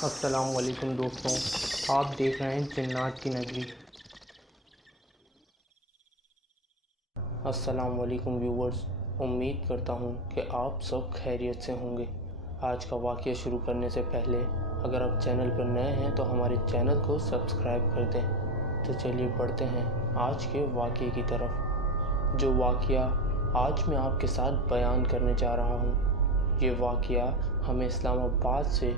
अस्सलाम वालेकुम दोस्तों, आप देख रहे हैं जन्नत की नगरी। अस्सलाम वालेकुम व्यूवर्स, उम्मीद करता हूँ कि आप सब खैरियत से होंगे। आज का वाक़या शुरू करने से पहले अगर आप चैनल पर नए हैं तो हमारे चैनल को सब्सक्राइब कर दें। तो चलिए बढ़ते हैं आज के वाक़ये की तरफ। जो वाक़या आज मैं आपके साथ बयान करने जा रहा हूँ, ये वाक़या हमें इस्लामाबाद से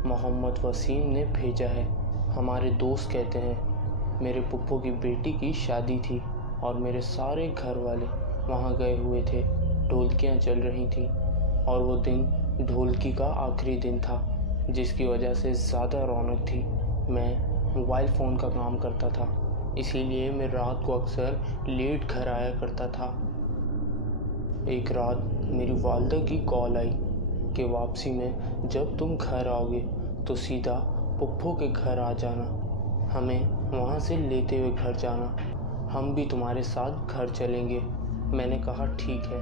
मोहम्मद वसीम ने भेजा है। हमारे दोस्त कहते हैं मेरे पुप्पो की बेटी की शादी थी और मेरे सारे घर वाले वहाँ गए हुए थे। ढोलकियाँ चल रही थी और वो दिन ढोलकी का आखिरी दिन था, जिसकी वजह से ज़्यादा रौनक थी। मैं मोबाइल फ़ोन का काम करता था, इसीलिए मैं रात को अक्सर लेट घर आया करता था। एक रात मेरी वालदा की कॉल आई कि वापसी में जब तुम घर आओगे तो सीधा पुप्पो के घर आ जाना, हमें वहाँ से लेते हुए घर जाना, हम भी तुम्हारे साथ घर चलेंगे। मैंने कहा ठीक है।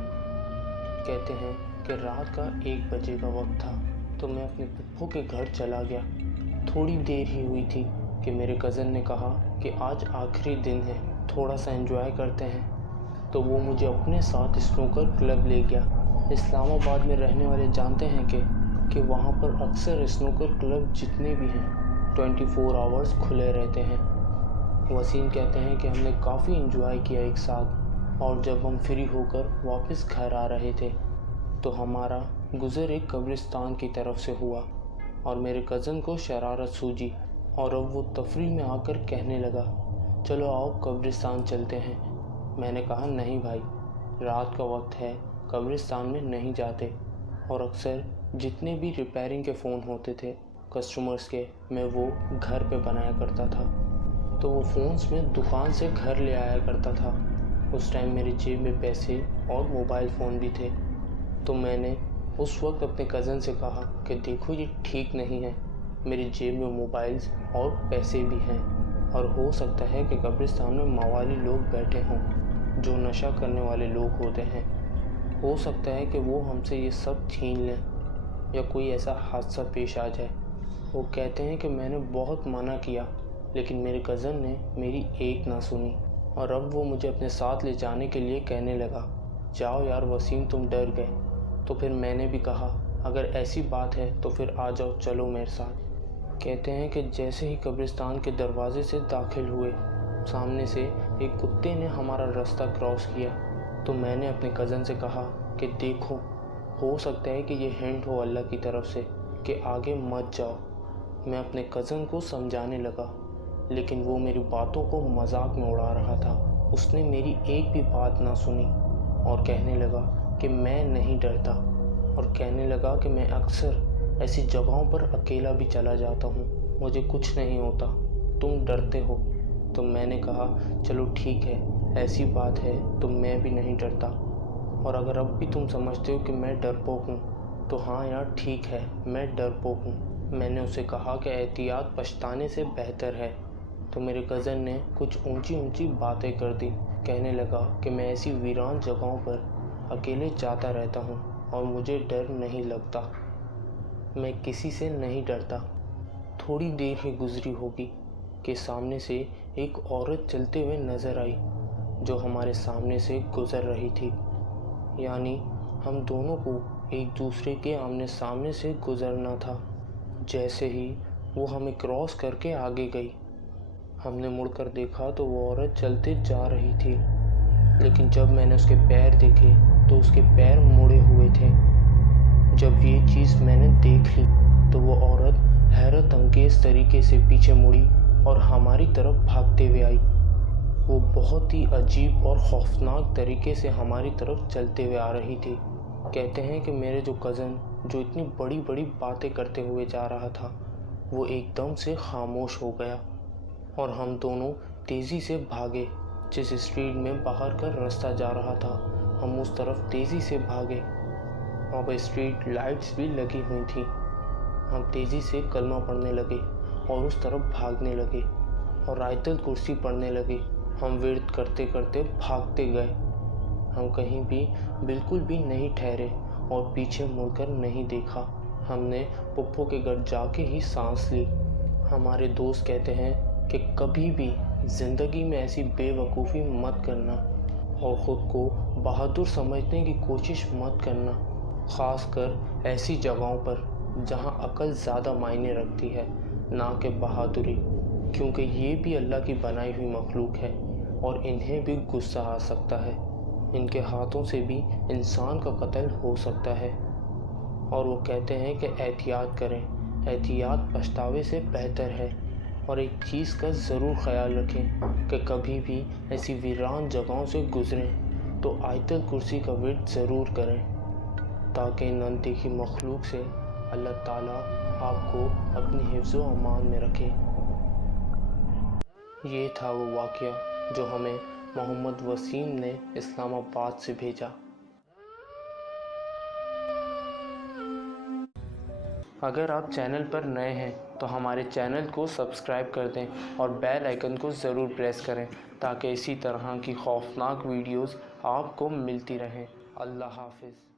कहते हैं कि रात का 1 बजे का वक्त था तो मैं अपने पुप्पो के घर चला गया। थोड़ी देर ही हुई थी कि मेरे कज़न ने कहा कि आज आखिरी दिन है, थोड़ा सा एंजॉय करते हैं। तो वो मुझे अपने साथ स्नूकर क्लब ले गया। इस्लामाबाद में रहने वाले जानते हैं कि वहाँ पर अक्सर स्नूकर क्लब जितने भी हैं 24 आवर्स खुले रहते हैं। वसीम कहते हैं कि हमने काफ़ी एंजॉय किया एक साथ, और जब हम फ्री होकर वापस घर आ रहे थे तो हमारा गुज़र एक कब्रिस्तान की तरफ से हुआ और मेरे कज़न को शरारत सूझी और अब वो तफरीह में आकर कहने लगा, चलो आओ कब्रिस्तान चलते हैं। मैंने कहा नहीं भाई, रात का वक्त है, कब्रिस्तान में नहीं जाते। और अक्सर जितने भी रिपेयरिंग के फ़ोन होते थे कस्टमर्स के, मैं वो घर पे बनाया करता था, तो वो फ़ोन्स में दुकान से घर ले आया करता था। उस टाइम मेरी जेब में पैसे और मोबाइल फ़ोन भी थे। तो मैंने उस वक्त अपने कज़न से कहा कि देखो ये ठीक नहीं है, मेरी जेब में मोबाइल्स और पैसे भी हैं और हो सकता है कि कब्रिस्तान में मवाली लोग बैठे हों जो नशा करने वाले लोग होते हैं। हो सकता है कि वो हमसे ये सब छीन लें या कोई ऐसा हादसा पेश आ जाए। वो कहते हैं कि मैंने बहुत मना किया लेकिन मेरे कज़न ने मेरी एक ना सुनी और अब वो मुझे अपने साथ ले जाने के लिए कहने लगा, जाओ यार वसीम तुम डर गए। तो फिर मैंने भी कहा अगर ऐसी बात है तो फिर आ जाओ, चलो मेरे साथ। कहते हैं कि जैसे ही कब्रिस्तान के दरवाजे से दाखिल हुए, सामने से एक कुत्ते ने हमारा रास्ता क्रॉस किया। तो मैंने अपने कज़न से कहा कि देखो, हो सकता है कि ये हिंट हो अल्लाह की तरफ से कि आगे मत जाओ। मैं अपने कज़न को समझाने लगा लेकिन वो मेरी बातों को मजाक में उड़ा रहा था। उसने मेरी एक भी बात ना सुनी और कहने लगा कि मैं नहीं डरता, और कहने लगा कि मैं अक्सर ऐसी जगहों पर अकेला भी चला जाता हूँ, मुझे कुछ नहीं होता, तुम डरते हो। तो मैंने कहा चलो ठीक है, ऐसी बात है तो मैं भी नहीं डरता, और अगर अब भी तुम समझते हो कि मैं डरपोक हूँ तो हाँ यार ठीक है, मैं डरपोक हूँ। मैंने उसे कहा कि एहतियात पछताने से बेहतर है। तो मेरे कज़न ने कुछ ऊंची ऊंची बातें कर दी। कहने लगा कि मैं ऐसी वीरान जगहों पर अकेले जाता रहता हूँ और मुझे डर नहीं लगता, मैं किसी से नहीं डरता। थोड़ी देर ही गुजरी होगी कि सामने से एक औरत चलते हुए नज़र आई जो हमारे सामने से गुज़र रही थी, यानी हम दोनों को एक दूसरे के आमने सामने से गुज़रना था। जैसे ही वो हमें क्रॉस करके आगे गई, हमने मुड़कर देखा तो वो औरत चलते जा रही थी, लेकिन जब मैंने उसके पैर देखे तो उसके पैर मुड़े हुए थे। जब ये चीज़ मैंने देख ली तो वो औरत हैरत अंगेज़ तरीके से पीछे मुड़ी और हमारी तरफ भागते हुए आई। वो बहुत ही अजीब और खौफनाक तरीके से हमारी तरफ चलते हुए आ रही थी। कहते हैं कि मेरे जो कज़न जो इतनी बड़ी बड़ी बातें करते हुए जा रहा था, वो एकदम से खामोश हो गया और हम दोनों तेज़ी से भागे। जिस स्ट्रीट में बाहर का रास्ता जा रहा था, हम उस तरफ तेज़ी से भागे। वहाँ पर स्ट्रीट लाइट्स भी लगी हुई थी। हम तेज़ी से कलमा पढ़ने लगे और उस तरफ भागने लगे और आयतल कुर्सी पढ़ने लगे। हम विर्द करते करते भागते गए। हम कहीं भी बिल्कुल भी नहीं ठहरे और पीछे मुड़कर नहीं देखा। ہم نے پھپھو کے گھر جا کے ہی سانس لی۔ ہمارے دوست کہتے ہیں کہ کبھی بھی زندگی میں ایسی بے وقوفی مت کرنا اور خود کو بہادر سمجھنے کی کوشش مت کرنا، خاص کر ایسی جگہوں پر جہاں عقل زیادہ معنی رکھتی ہے نہ کہ بہادری، کیونکہ یہ بھی اللہ کی بنائی ہوئی مخلوق ہے اور انہیں بھی غصہ آ سکتا ہے۔ ان کے ہاتھوں سے بھی انسان کا قتل ہو سکتا ہے، اور وہ کہتے ہیں کہ احتیاط کریں، احتیاط پچھتاوے سے بہتر ہے۔ اور ایک چیز کا ضرور خیال رکھیں کہ کبھی بھی ایسی ویران جگہوں سے گزریں تو آیت الکرسی کا ورد ضرور کریں، تاکہ ان اندیکھی مخلوق سے اللہ تعالیٰ آپ کو اپنی حفظ و امان میں رکھے۔ یہ تھا وہ واقعہ جو ہمیں محمد وسیم نے اسلام آباد سے بھیجا۔ اگر آپ چینل پر نئے ہیں تو ہمارے چینل کو سبسکرائب کر دیں اور بیل آئیکن کو ضرور پریس کریں تاکہ اسی طرح کی خوفناک ویڈیوز آپ کو ملتی رہیں۔ اللہ حافظ۔